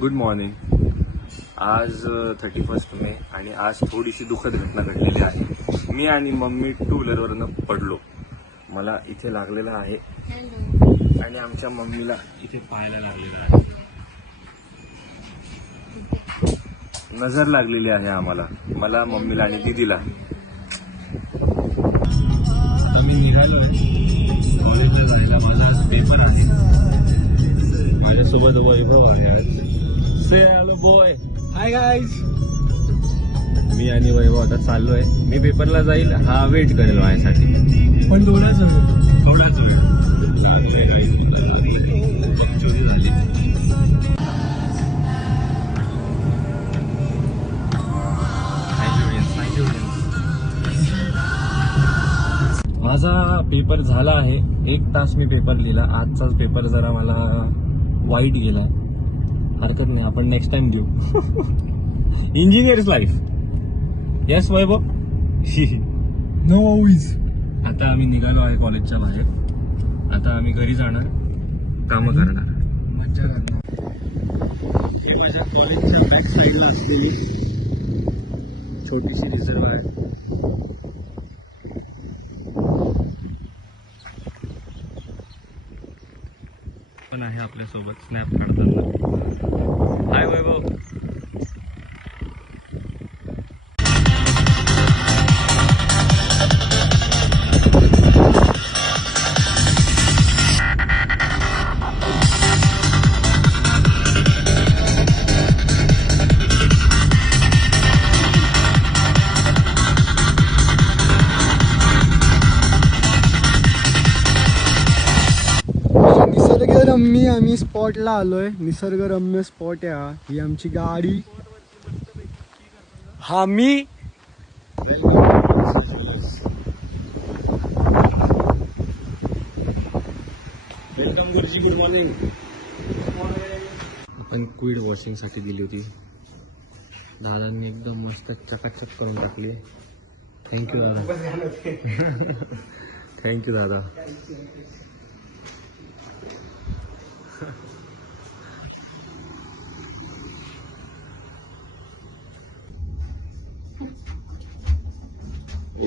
Good morning. आज 31 मे आणि आज थोडीशी दुःखद घटना घडलेली आहे. मी आणि मम्मी टू व्हीलरवरनं पडलो. मला इथे लागलेलं आहे आणि आमच्या मम्मीला इथे पाहायला लागलेलं आहे. नजर लागलेली आहे आम्हाला, मला, मम्मीला आणि दीदीला. आता मी निघालोय कॉलेजला जायला. माझा पेपर आहे. माझ्यासोबत वैभव आहे आज. Say hello boy. Hi guys. मी आणि वैभव आता चाललोय. मी पेपरला जाईल, हा वेट करेल माझ्यासाठी. पण थोडाच वेळ. माझा पेपर झाला आहे. 1 तास मी पेपर लिहिला. आजचाच पेपर जरा मला वाईट गेला. हरकत नाही, आपण नेक्स्ट टाइम देऊ. Engineers life. Yes Vaibhav. No always. आता आम्ही निघालो आहे कॉलेजच्या बाहेर. आता आम्ही घरी जाणार, कामं करणार, मज्जा करणार. ही माझ्या कॉलेजच्या बॅक साईडला असलेली छोटीशी रिझर्व आहे. पण आहे आपल्यासोबत स्नॅप काढताना. हाय वैभव. निसर्गरम्य आम्ही स्पॉटला आलोय. निसर्गरम्य स्पॉट आहे हा. ही आमची गाडी. हा मी. वेलकम गुरुजी. Good morning. आपण क्विड वॉशिंग साठी दिली होती. दादांनी एकदम मस्त चकाचक करून टाकली. थँक्यू दादा. थँक्यू दादा.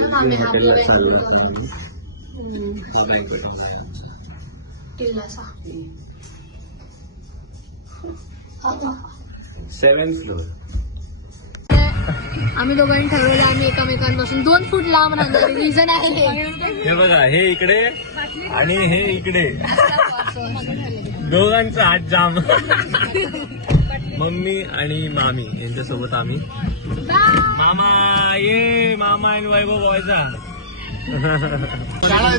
हॉटेलला चाललो. Seventh floor. आम्ही दोघांनी ठरवलं आम्ही एकमेकांपासून 2 फूट लांब राहणार. रिझन आहे हे बघा, हे इकडे आणि हे इकडे. दोघांचा हात जाम. मम्मी आणि मामी यांच्यासोबत आम्ही. मामा ये. मामा आणि वैभव बॉयचा. बघा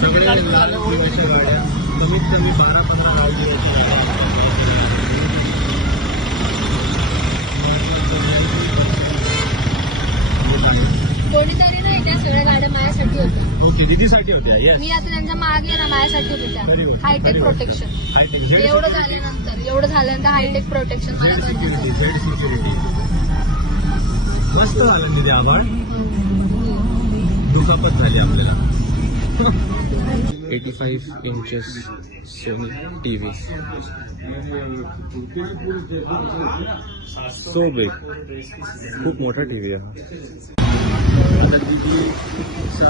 सगळे गाड्या कमीत कमी 12-15 गाडी. कोणीतरी नाही, त्या सगळ्या गाड्या माझ्यासाठी होत्या. ओके, दीदीसाठी होत्या. येस. मी आता त्यांच्या मागे ना माझ्यासाठी होत्या. Hi-tech protection. एवढं झाल्यानंतर हायटेक प्रोटेक्शन मला सिक्युरिटी मस्त झालं. दीदी आभाळ. दुखापत झाली आपल्याला. 85 inches Sony TV. So big. खूप मोठा टीव्ही आहे. आता दीदीच्या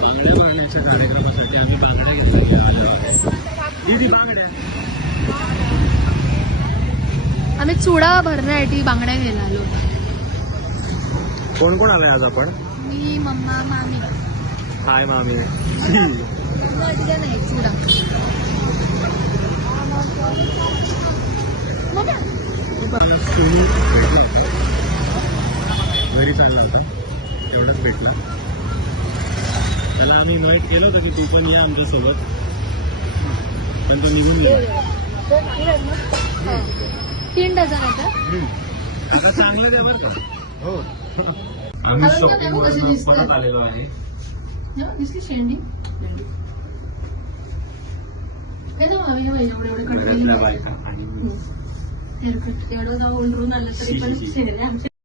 बांगड्या भरण्याच्या कार्यक्रमासाठी आम्ही बांगड्या घेतल्या. दीदी बांगड्या. आम्ही चुडा भरण्यासाठी बांगड्या घ्यायला आलो. कोण कोण आलाय आज आपण? मी, मम्मा, मामी. हाय मामी. नाही चुडा. घरी चांगला होता, एवढंच भेटलं. त्याला आम्ही इन्व्हाइट केलं होतं की तू पण ये आमच्यासोबत, पण तू निघून गेला. 3 डझन होता. आता चांगलं द्या बरं का. हो. आम्ही शॉपिंग वरून परत आलेलो आहे. शेंडी घरातल्या बायका आणि हेअरकट एवढं जाऊन आलं तरी पण